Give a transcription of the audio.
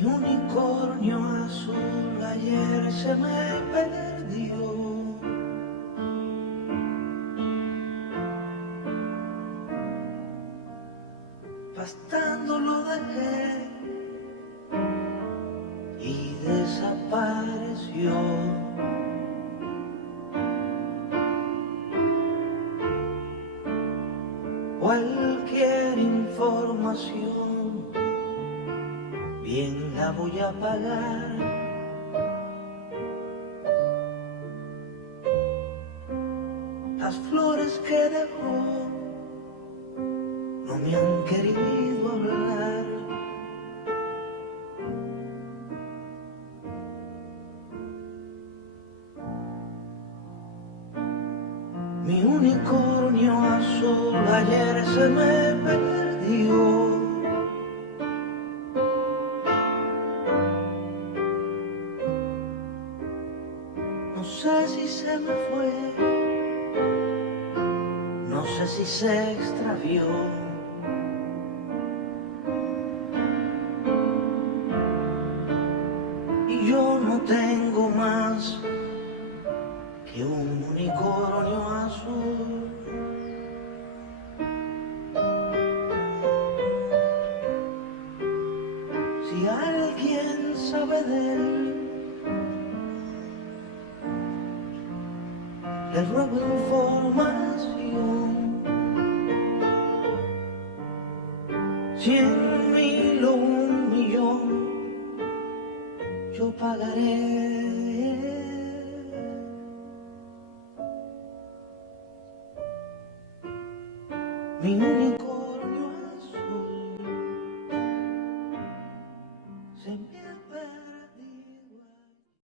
Mi unicornio azul ayer se me perdió. Pastando lo dejé y desapareció. Cualquier información bien la voy a pagar. Las flores que dejó no me han querido hablar. Mi unicornio azul ayer se me perdió. No sé si se me fue, no sé si se extravió. Y yo no tengo más que un unicornio azul. Si alguien sabe de él, le ruego información. 100.000 o 1.000.000 yo pagaré. Mi